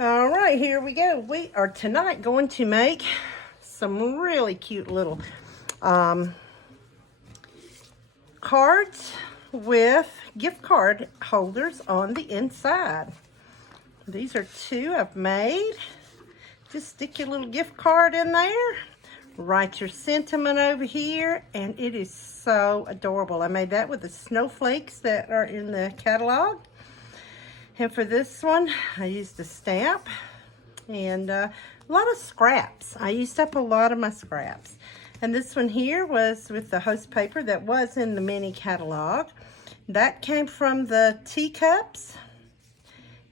All right, here we go. We are tonight going to make some really cute little cards with gift card holders on the inside. These are two I've made. Just stick your little gift card in there. Write your sentiment over here, and it is so adorable. I made that with the snowflakes that are in the catalog. And for this one, I used a stamp and a lot of scraps. I used up a lot of my scraps. And this one here was with the host paper that was in the mini catalog. That came from the teacups.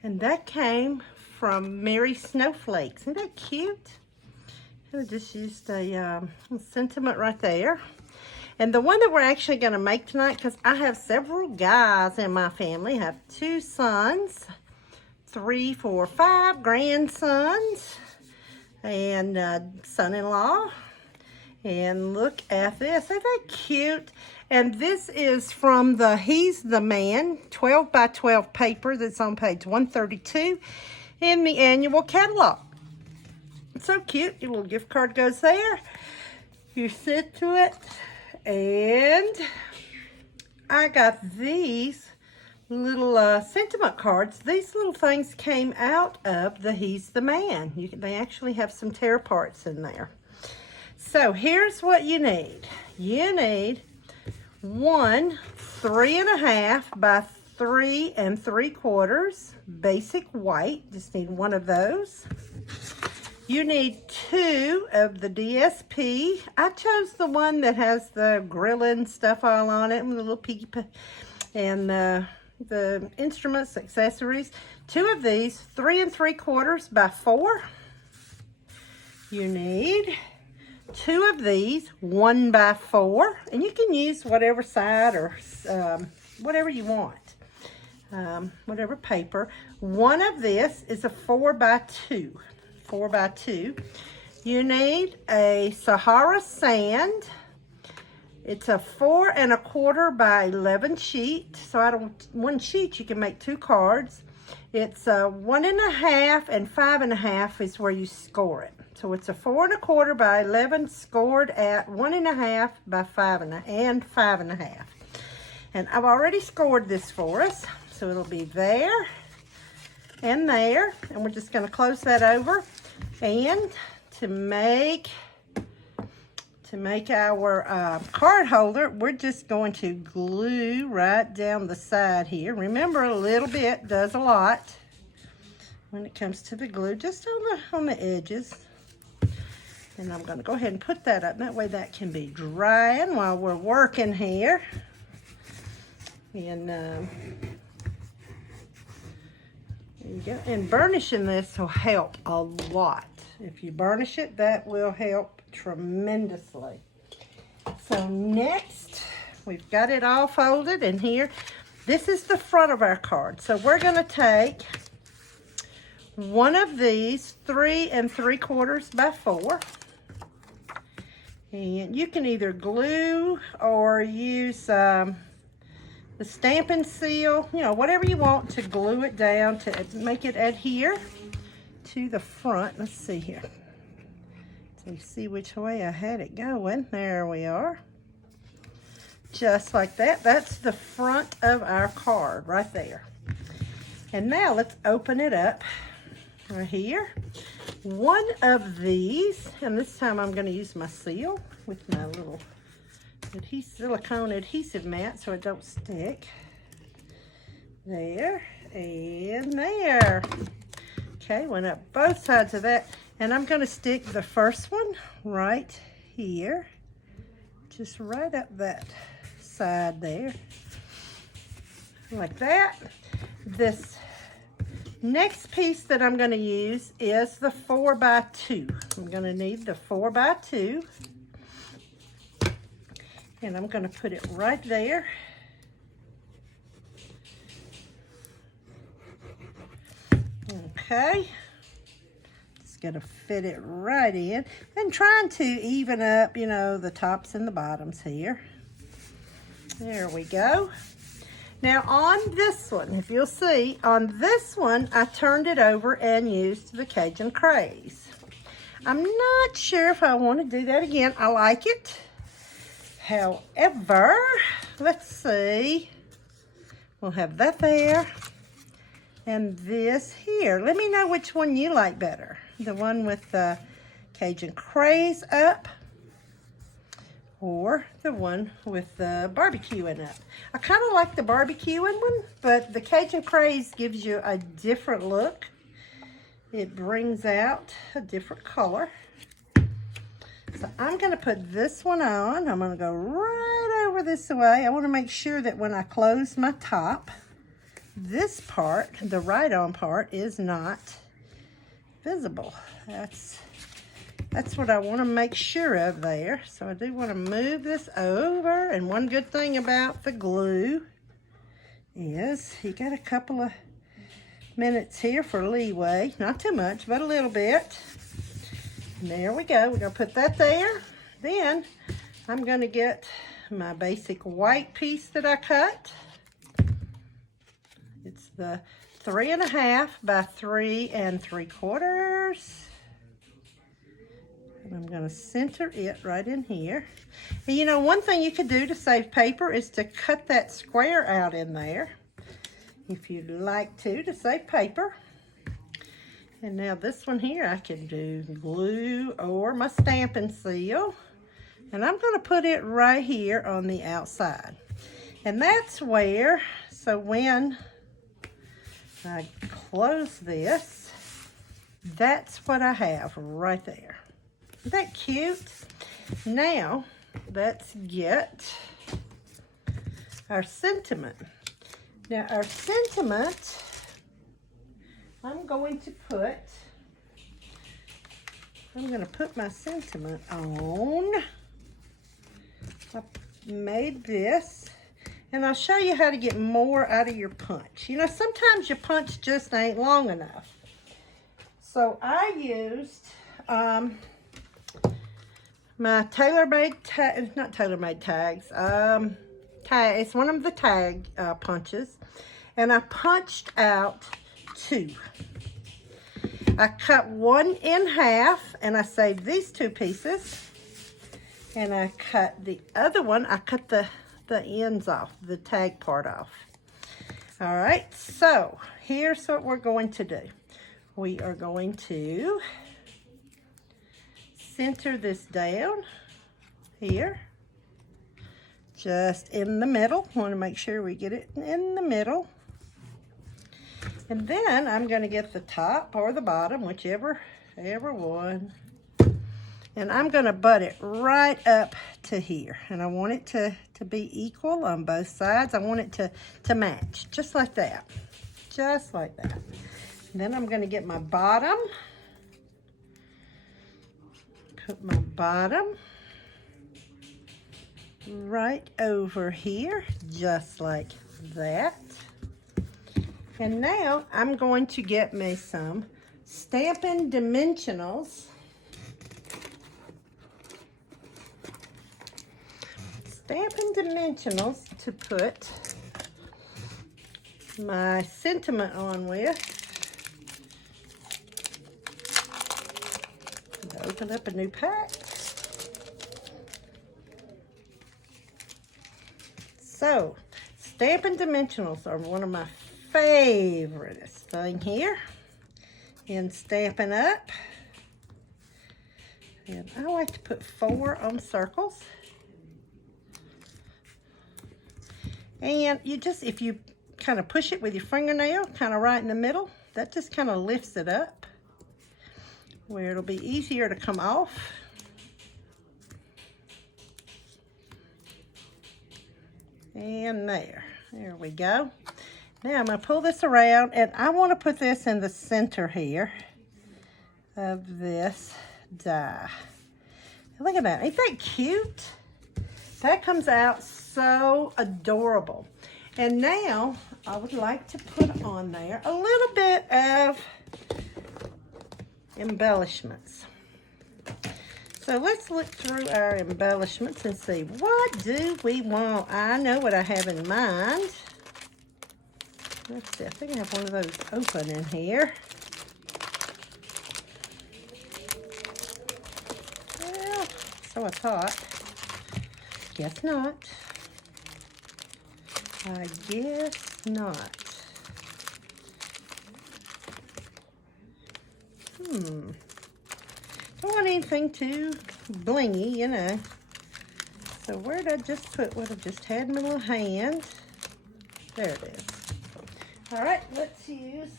And that came from Mary Snowflakes. Isn't that cute? I just used a sentiment right there. And the one that we're actually going to make tonight, because I have several guys in my family. I have 2 sons, 3, 4, 5 grandsons, and son-in-law. And look at this. Isn't that cute? And this is from the He's the Man 12 by 12 paper that's on page 132 in the annual catalog. It's so cute. Your little gift card goes there. You sit to it. And I got these little sentiment cards. These little things came out of the He's the Man. They actually have some tear parts in there. So here's what you need. You need one 3.5 by 3 3/4 basic white. Just need one of those. You need 2 of the DSP. I chose the one that has the grilling stuff all on it and the little piggy and the instruments, accessories. 2 of these, 3 3/4 by 4. You need 2 of these, 1 by 4. And you can use whatever side or whatever you want. Whatever paper. 1 of this is a 4 by 2. 4 by 2. You need a Sahara sand. It's a 4 1/4 by 11 sheet. So out of one sheet you can make 2 cards. It's a 1 1/2 and 5 1/2 is where you score it. So it's a 4 1/4 by 11 scored at 1 1/2 by 5 and 5 1/2. And I've already scored this for us. So it'll be there and there, and we're just going to close that over. And to make our card holder, we're just going to glue right down the side here. Remember, a little bit does a lot when it comes to the glue, just on the edges. And I'm going to go ahead and put that up. That way that can be drying while we're working here. And there you go. And burnishing this will help a lot. If you burnish it, that will help tremendously. So next, we've got it all folded in here. This is the front of our card. So we're going to take one of these 3 3/4 by 4. And you can either glue or use the Stampin' Seal, you know, whatever you want to glue it down to make it adhere to the front. Let's see here. So you see which way I had it going. There we are. Just like that. That's the front of our card right there. And now let's open it up right here. One of these, and this time I'm going to use my seal with my little silicone adhesive mat so it don't stick. There and there. Okay, went up both sides of that, and I'm going to stick the first one right here, just right up that side there, like that. This next piece that I'm going to use is the 4 by 2. I'm going to need the 4 by 2. And I'm going to put it right there. Okay. Just going to fit it right in. And trying to even up, you know, the tops and the bottoms here. There we go. Now on this one, if you'll see, on this one, I turned it over and used the Cajun Craze. I'm not sure if I want to do that again. I like it. However, let's see. We'll have that there. And this here. Let me know which one you like better. The one with the Cajun Craze up, or the one with the barbecuing up. I kind of like the barbecuing one, but the Cajun Craze gives you a different look. It brings out a different color. So I'm going to put this one on. I'm going to go right over this way. I want to make sure that when I close my top, this part, the right-on part, is not visible. That's what I want to make sure of there. So I do want to move this over. And one good thing about the glue is you got a couple of minutes here for leeway. Not too much, but a little bit. And there we go. We're going to put that there. Then I'm going to get my basic white piece that I cut. It's the 3.5 by 3 3/4. And I'm going to center it right in here. And you know, one thing you could do to save paper is to cut that square out in there, if you'd like to save paper. And now this one here, I can do glue or my Stampin' Seal. And I'm going to put it right here on the outside. And that's where, so when I close this, that's what I have right there. Isn't that cute? Now, let's get our sentiment. Now, our sentiment, I'm going to put my sentiment on. I made this, and I'll show you how to get more out of your punch. You know, sometimes your punch just ain't long enough. So I used my tailor-made, not tailor-made tags, it's one of the tag punches, and I punched out 2. I cut one in half, and I saved these 2 pieces, and I cut the other one, I cut the ends off, the tag part off. All right, so here's what we're going to do. We are going to center this down here, just in the middle. Want to make sure we get it in the middle. And then I'm going to get the top or the bottom, whichever one. And I'm going to butt it right up to here. And I want it to be equal on both sides. I want it to match, just like that. Just like that. And then I'm going to get my bottom. Put my bottom right over here, just like that. And now I'm going to get me some Stampin' Dimensionals. Stampin' Dimensionals to put my sentiment on with. Open up a new pack. So, Stampin' Dimensionals are one of my favorite thing here in Stampin' Up. And I like to put 4 on circles. And you just, if you kind of push it with your fingernail, kind of right in the middle, that just kind of lifts it up, where it'll be easier to come off. And there we go. Now I'm going to pull this around, and I want to put this in the center here of this die. Look at that, ain't that cute? That comes out so adorable. And now I would like to put on there a little bit of embellishments. So let's look through our embellishments and see, what do we want? I know what I have in mind. Let's see, I think I have one of those open in here. Well, so I thought. Guess not. I guess not. Don't want anything too blingy, you know. So where did I just put what I just had in my little hand? There it is. All right, let's use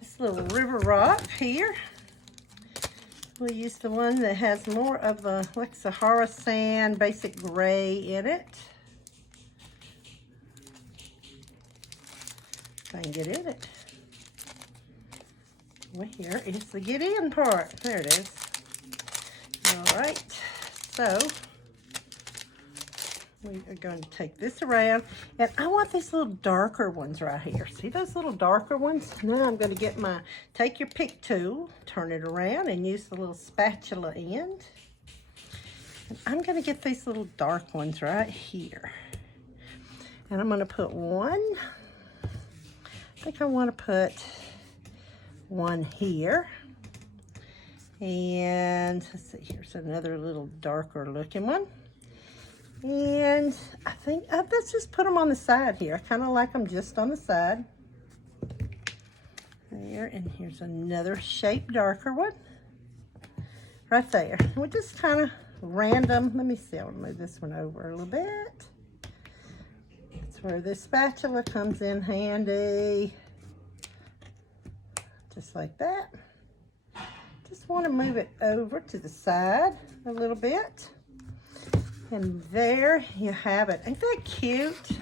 this little river rock here. We'll use the one that has more of the like Sahara sand, basic gray in it. If I can get in it. Well, here is the get in part. There it is. All right, so we are going to take this around, and I want these little darker ones right here. See those little darker ones? Now I'm going to get my, take your pick tool, turn it around, and use the little spatula end. And I'm going to get these little dark ones right here. And I'm going to put one, I think I want to put one here. And let's see, here's another little darker looking one. And I think, let's just put them on the side here. I kind of like them just on the side. There, and here's another shape darker one. Right there. We'll just kind of random, let me see, I'll move this one over a little bit. That's where this spatula comes in handy. Just like that. Just want to move it over to the side a little bit. And there you have it. Ain't that cute?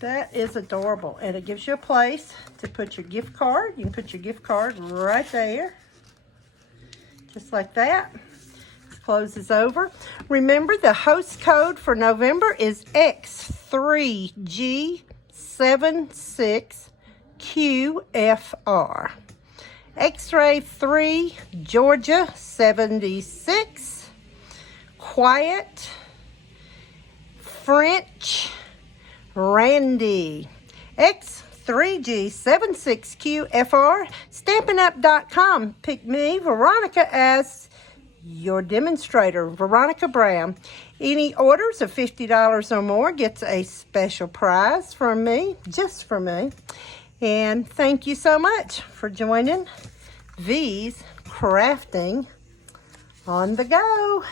That is adorable. And it gives you a place to put your gift card. You can put your gift card right there. Just like that. This closes over. Remember, the host code for November is X3G76QFR. X-ray 3, Georgia 76. Quiet, French, Randy, X3G76QFR, StampiN'Up.com. Pick me, Veronica, as your demonstrator, Veronica Brown. Any orders of $50 or more gets a special prize from me, just for me. And thank you so much for joining V's Crafting on the Go.